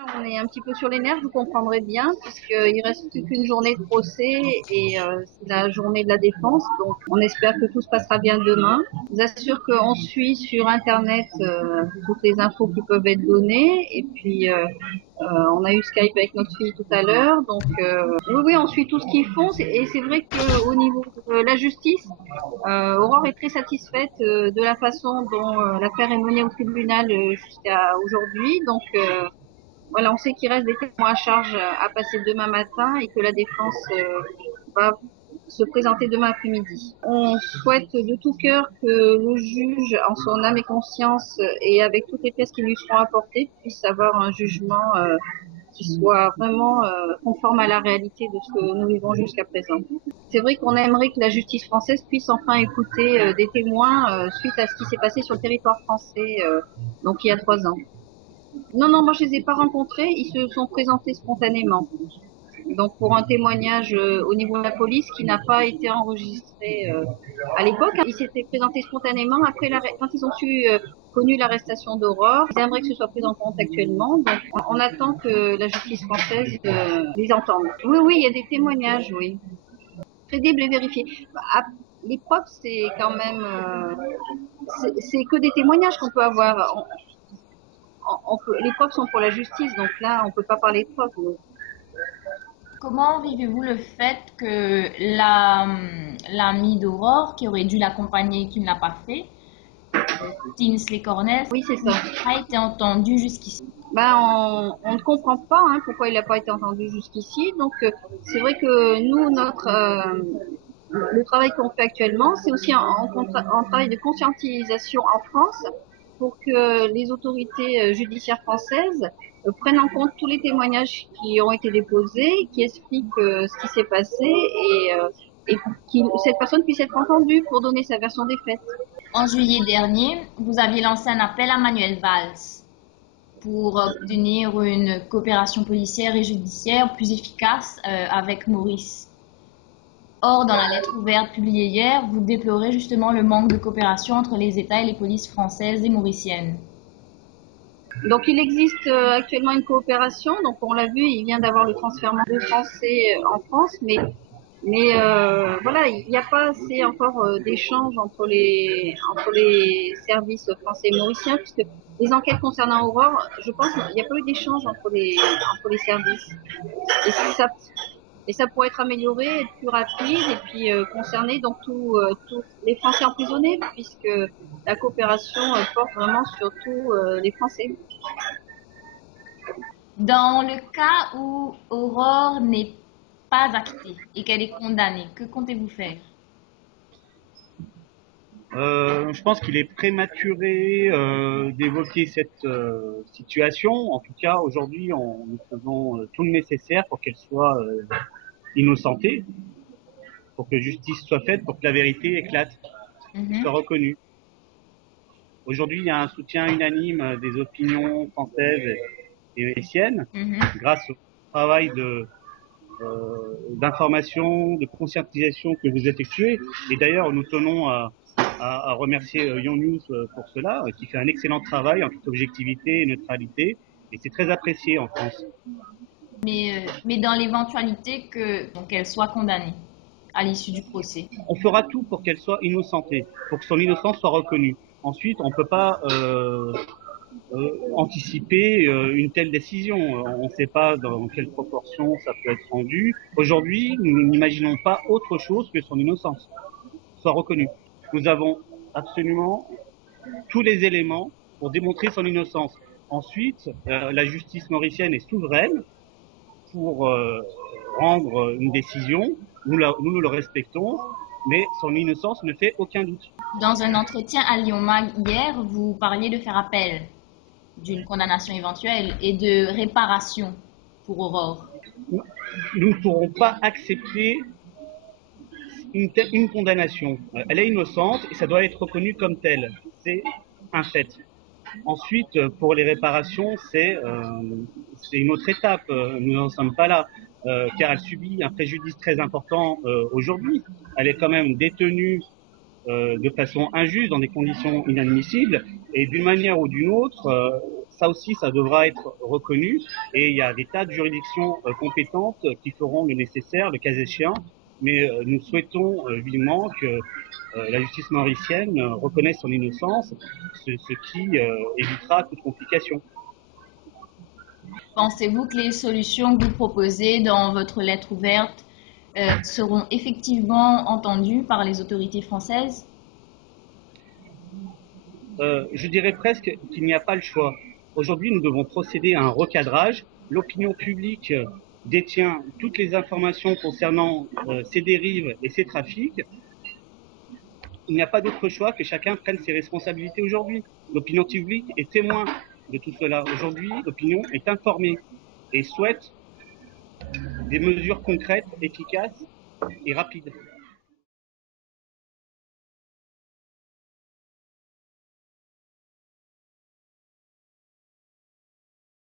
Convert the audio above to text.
On est un petit peu sur les nerfs, vous comprendrez bien, puisqu'il reste plus qu'une journée de procès et c'est la journée de la défense. Donc, on espère que tout se passera bien demain. Je vous assure qu'on suit sur Internet toutes les infos qui peuvent être données. Et puis, on a eu Skype avec notre fille tout à l'heure. Donc, oui, oui, on suit tout ce qu'ils font. Et c'est vrai qu'au niveau de la justice, Aurore est très satisfaite de la façon dont l'affaire est menée au tribunal jusqu'à aujourd'hui. Donc, voilà, on sait qu'il reste des témoins à charge à passer demain matin et que la défense va se présenter demain après-midi. On souhaite de tout cœur que le juge, en son âme et conscience, et avec toutes les pièces qui lui seront apportées, puisse avoir un jugement qui soit vraiment conforme à la réalité de ce que nous vivons jusqu'à présent. C'est vrai qu'on aimerait que la justice française puisse enfin écouter des témoins suite à ce qui s'est passé sur le territoire français donc il y a 3 ans. Non, non, moi je les ai pas rencontrés, ils se sont présentés spontanément. Donc pour un témoignage au niveau de la police qui n'a pas été enregistré à l'époque, ils s'étaient présentés spontanément après quand ils ont connu l'arrestation d'Aurore. Ils aimeraient que ce soit pris en compte actuellement. Donc on attend que la justice française les entende. Oui, oui, il y a des témoignages, oui. Crédibles et vérifiés. Les preuves, c'est quand même, c'est que des témoignages qu'on peut avoir. Les preuves sont pour la justice, donc là, on peut pas parler de preuves. Comment vivez-vous le fait que l'amie d'Aurore, qui aurait dû l'accompagner et qui ne l'a pas fait, Tinsley Cornell, Oui, c'est ça. n'a pas été entendue jusqu'ici? On ne comprend pas pourquoi il n'a pas été entendu jusqu'ici. Donc, c'est vrai que nous, le travail qu'on fait actuellement, c'est aussi un travail de conscientisation en France pour que les autorités judiciaires françaises prennent en compte tous les témoignages qui ont été déposés, qui expliquent ce qui s'est passé et que cette personne puisse être entendue pour donner sa version des faits. En juillet dernier, vous aviez lancé un appel à Manuel Valls pour obtenir une coopération policière et judiciaire plus efficace avec Maurice. Or, dans la lettre ouverte publiée hier, vous déplorez justement le manque de coopération entre les États et les polices françaises et mauriciennes. Donc il existe actuellement une coopération, donc on l'a vu, il vient d'avoir le transfert de français en France, mais voilà, il n'y a pas assez encore d'échanges entre les services français et mauriciens, puisque les enquêtes concernant Aurore, je pense qu'il n'y a pas eu d'échange entre les services. Et ça, et ça pourrait être amélioré, être plus rapide et puis concerner donc tous les Français emprisonnés, puisque la coopération porte vraiment sur tous les Français. Dans le cas où Aurore n'est pas acquittée et qu'elle est condamnée, que comptez-vous faire? Je pense qu'il est prématuré d'évoquer cette situation. En tout cas, aujourd'hui, nous faisons tout le nécessaire pour qu'elle soit innocentée, pour que justice soit faite, pour que la vérité éclate, soit reconnue. Aujourd'hui, il y a un soutien unanime des opinions françaises et haïtiennes grâce au travail d'information, de conscientisation que vous effectuez. Et d'ailleurs, nous tenons à remercier Young News pour cela, qui fait un excellent travail en toute objectivité et neutralité. Et c'est très apprécié en France. Mais dans l'éventualité qu'elle soit condamnée à l'issue du procès. On fera tout pour qu'elle soit innocentée, pour que son innocence soit reconnue. Ensuite, on ne peut pas anticiper une telle décision. On ne sait pas dans quelle proportion ça peut être rendu. Aujourd'hui, nous n'imaginons pas autre chose que son innocence soit reconnue. Nous avons absolument tous les éléments pour démontrer son innocence. Ensuite, la justice mauricienne est souveraine pour rendre une décision. Nous le respectons, mais son innocence ne fait aucun doute. Dans un entretien à Lyon Mag hier, vous parliez de faire appel d'une condamnation éventuelle et de réparation pour Aurore. Nous ne pourrons pas accepter une condamnation. Elle est innocente et ça doit être reconnu comme tel. C'est un fait. Ensuite, pour les réparations, c'est une autre étape. Nous n'en sommes pas là, car elle subit un préjudice très important aujourd'hui. Elle est quand même détenue de façon injuste, dans des conditions inadmissibles, et d'une manière ou d'une autre, ça aussi, ça devra être reconnu et il y a des tas de juridictions compétentes qui feront le nécessaire, le cas échéant. Mais nous souhaitons vivement que la justice mauricienne reconnaisse son innocence, ce qui évitera toute complication. Pensez-vous que les solutions que vous proposez dans votre lettre ouverte seront effectivement entendues par les autorités françaises? Je dirais presque qu'il n'y a pas le choix. Aujourd'hui, nous devons procéder à un recadrage. L'opinion publique détient toutes les informations concernant ces dérives et ces trafics. Il n'y a pas d'autre choix que chacun prenne ses responsabilités aujourd'hui. L'opinion publique est témoin de tout cela. Aujourd'hui, l'opinion est informée et souhaite des mesures concrètes, efficaces et rapides.